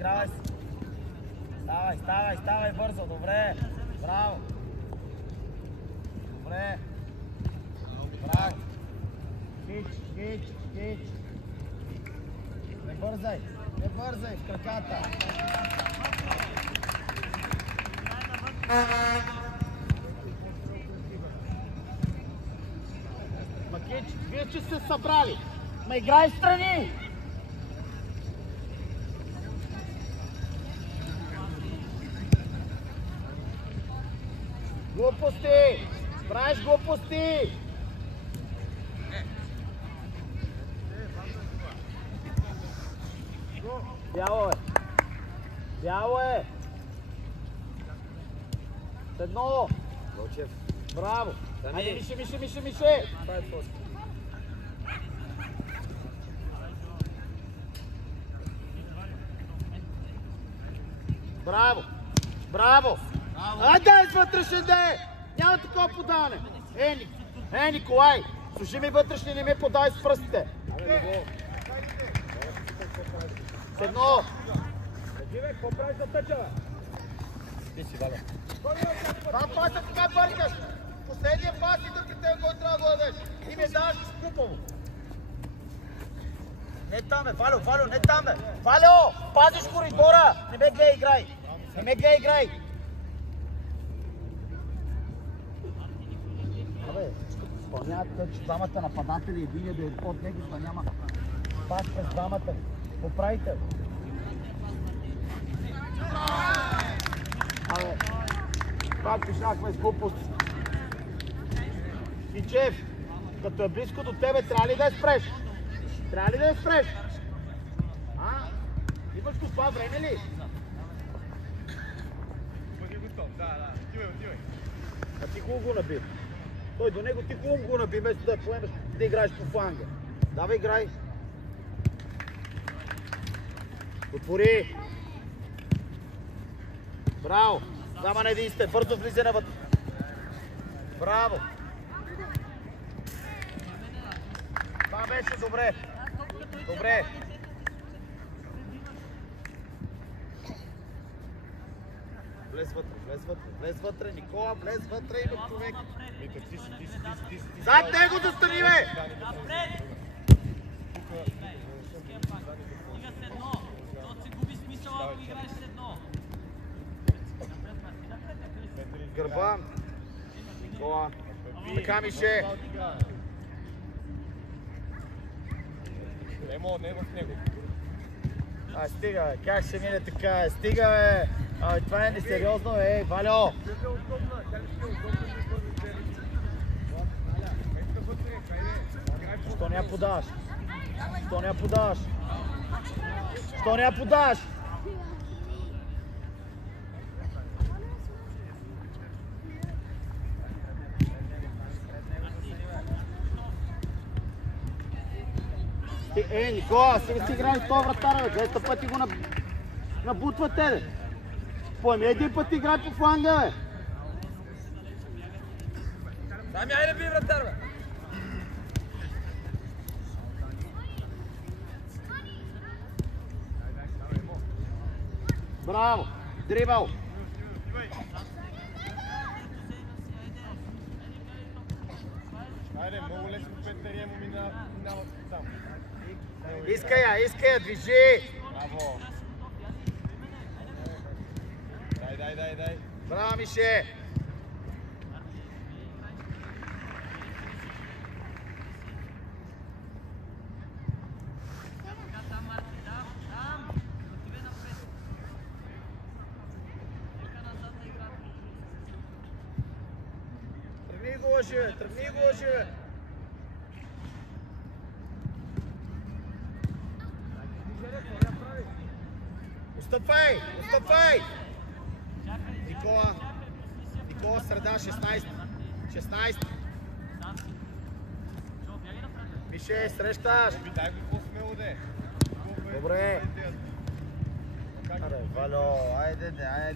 Подигравай се. Ставай бързо, добре. Браво. Добре. Браво. Хич. Не бързай в краката. Макич, вие че сте събрали. Ма играй страни! Глупости! Правиш глупости! Бяло е! С едно! Браво! Айде, мише! Браво! Айде, вътрешен де! Няма такова подаване! Николай! Служи ми вътрешни, не ме подай с пръстите! С едно! Живе, какво правиш за тъча, бе? Ти си, Валя. Това паса така бъркаш! Последния пас и докато го трябва да дадеш! И ме даваш скупаво! Не там бе, Валю, не там бе! Валю! Пазиш коридора! Не ме гледай, играй! Абе, изпълняват тъч двамата нападатели, единия да е от него, да няма пас през двамата. Какво правите? Абе, пак пишахме с глупости. Ичев, като е близко до тебе, трябва ли да я спреш? Имаш го това време ли? Бъди готов, да. Отивай. А ти хубаво го наби. Той до него ти хубаво го наби, вместо да поемеш да играеш по фланга. Давай, играй. Отвори. Браво. Дама не ви сте. Бързо влизай навътре. Браво. Това беше добре. Влез вътре, Никола, влез вътре, има човек. Зад него да стани, бе! Стига с едно, защото се губи смисъл, ако играеш с едно. Гърбан. Никола. Така Мише. Емо, не в него. Стига, бе. Как ще мине така? Стига, бе. Това е несериозно, бе. Валю. Що не я подаш? Никола, сега си играем с този вратар, бе. 200 пъти го набутвате, бе. Поеми един път играй по фланга, бе. Сами, айде би, вратар, бе. Браво! Дрибъл! Айде, много лесно Петър му минават там. Искай я, движи! Браво! Дай. Браво, Мише! Тръгни го, живе! Отстъпвай! Никола, среда, 16. Мише, срещаш! Дай го по-смело, де. Добре. Аре, Валю, айде де.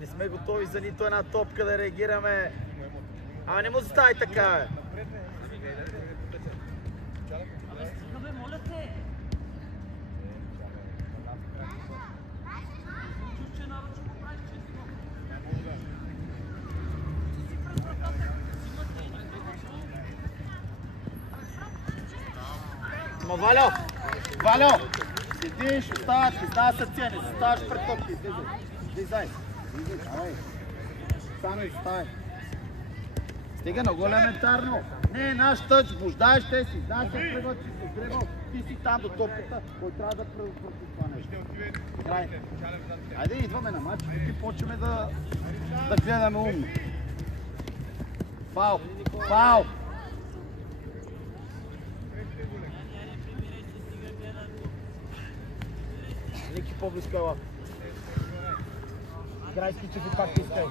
Не сме готови за нито една топка да реагираме. Ама не му заставай така, бе. Ама Валю! Валю! Седиш, оставаш, издава сърце, не заставаш пред топки. Излизай. Давай. Сами заставай. Стига много елементарно. Не е наш тъч, буждаеш те си. Знаеш се превод, че си гребал. Ти си там до топката, кой трябва да предотврати това нещо. Край. Айде, идваме на матч, тук и почваме да гледаме умно. Фаул! Фаул! Ники по-близко ела. Играй с Кичев и пак искай.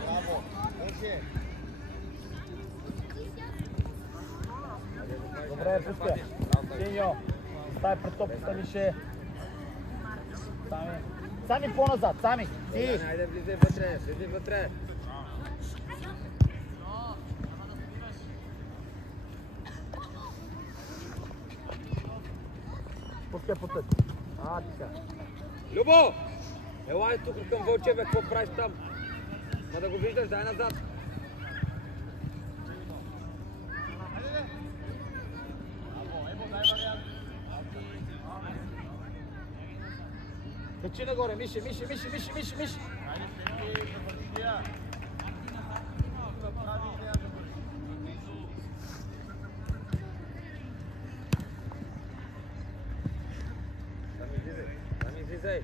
Добре, пуска. Синьо, стави пред топката Мише. Сами по-назад, сами. Ти. Айде, влизай вътре, влизай вътре. Пускай по тъч. Така. Любо! Елай тук към Вълче, бе, какво правиш там? Ма да го виждаш, дай назад. Качи нагоре, Мише. Сами излизай.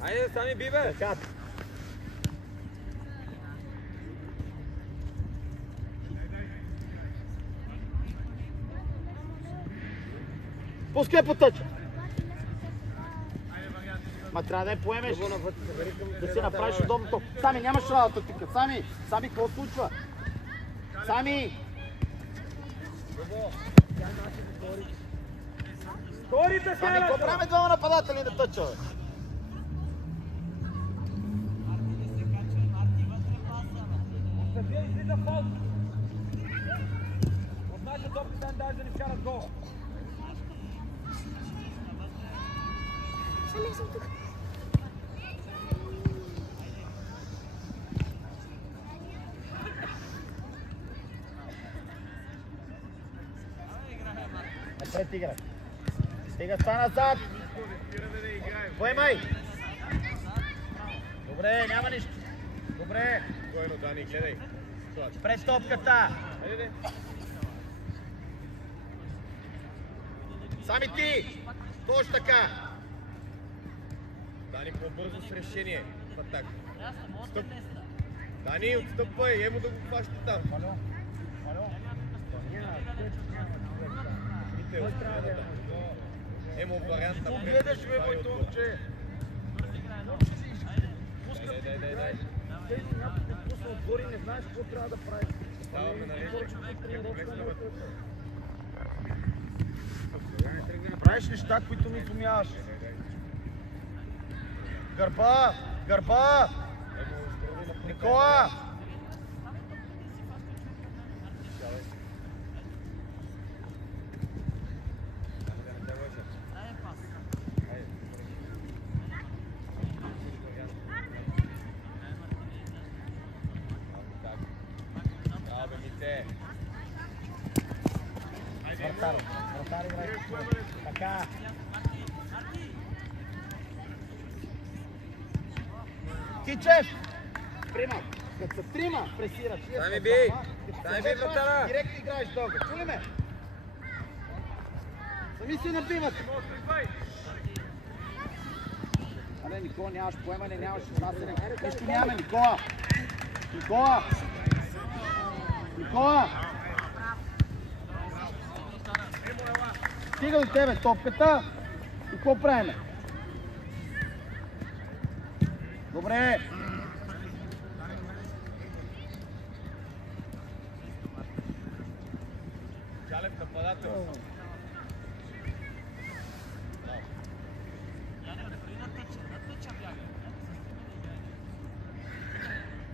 Айде, сами би, бе. Така. Пускай по тъча. Ма трябва да я поемеш. Да си направиш удобното. Сами, нямаш работа тук. Сами, какво случва? Сами! Сторите, Сами, какво правим двама нападатели на тъча, бе? Съдия излиза фаул. От наша топка там даже да ни вкарат гола. Напред игра. Стига ста назад. Поемай. Добре, няма нищо. Добре. Спокойно, Дани, гледай. Пред топката. Айде. Сами ти. Точно така. Дани, по-бързо с решение. Атак. Стъп. Дани, отстъпвай, емо да го хваща там. Емо вариант напред. Гледаш ме, моето момче. Дай. Тези някакви пусна отгоре, не знаеш какво трябва да правиш. Ставаме на лежа. Правиш неща, които ми изумяваш. Гърба! Никола! Вратар играй. Така. Кичев! Прима! Като се трима, пресираш. Сами би! Сами би, вратара! Директно играеш дълга. Чули ме? Сами се набиват. Абе, Никола, нямаш поемане, нямаш изнасяне. Нещо нямаме, Никола! Никола! Стига до тебе топката и какво правим? Добре! Жалев нападател.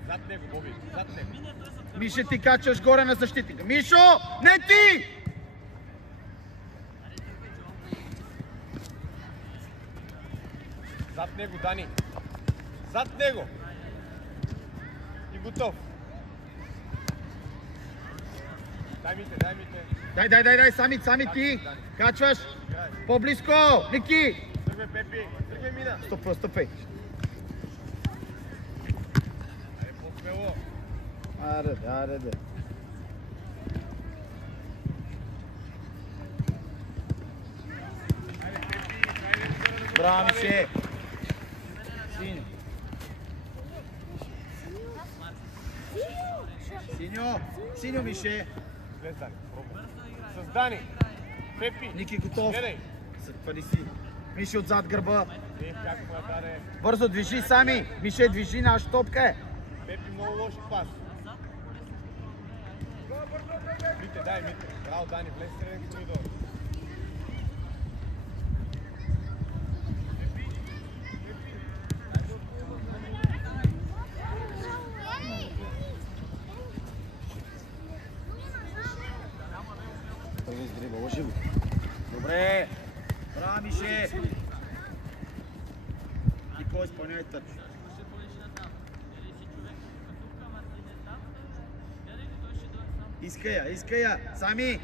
Зад него, Боби, зад него. Мише, ти качаш горе на защитника. Мишо! Не ти! Зад него, Дани. Зад него. И готов. Дай мите. Дай, сами ти! Качваш! По-близко! Ники! Тръгвай, Пепи! Тръгвай, мина! Стопай! Айде, по-смело! Аре. Браво, Мише! Синьо, Мише! Влез, Дани, пробвай. С Дани! Пепи! Ники готов. Гледай! Съпвали си. Мише отзад гърба. Как му я даде? Бързо движи сами. Мише движи, наша топка е. Пепи, много лош пас. Мите, дай, Мите. Браво, Дани, влез в среден коридор. Първи с дриба, лъжи го. Добре. Браво, Мише. И кой изпълнява тъч? Иска я. Сами.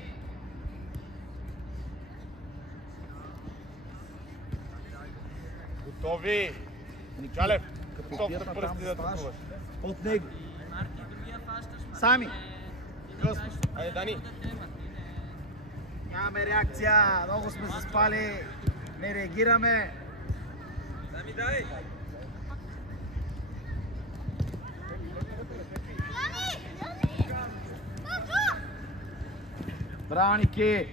Готови! Чалев, готов Пира с там пръсти да ставаш. атакуваш. От него. Сами. Късно. Айде, Дани. Нямаме реакция. Много сме се спали. Не реагираме. Браво, Ники!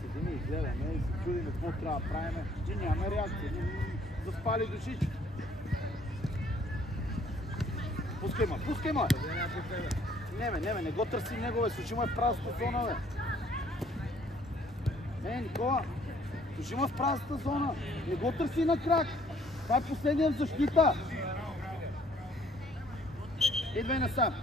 Седим и гледаме и се чудим какво трябва да правим. И нямаме реакция. Заспали душички. Пускай ма! Не го търси него, бе. Слушай му е в празната зона, бе. Никола, слушай му е в празната зона. Не го търси на крак. Това е последния в защита. Идвай насам.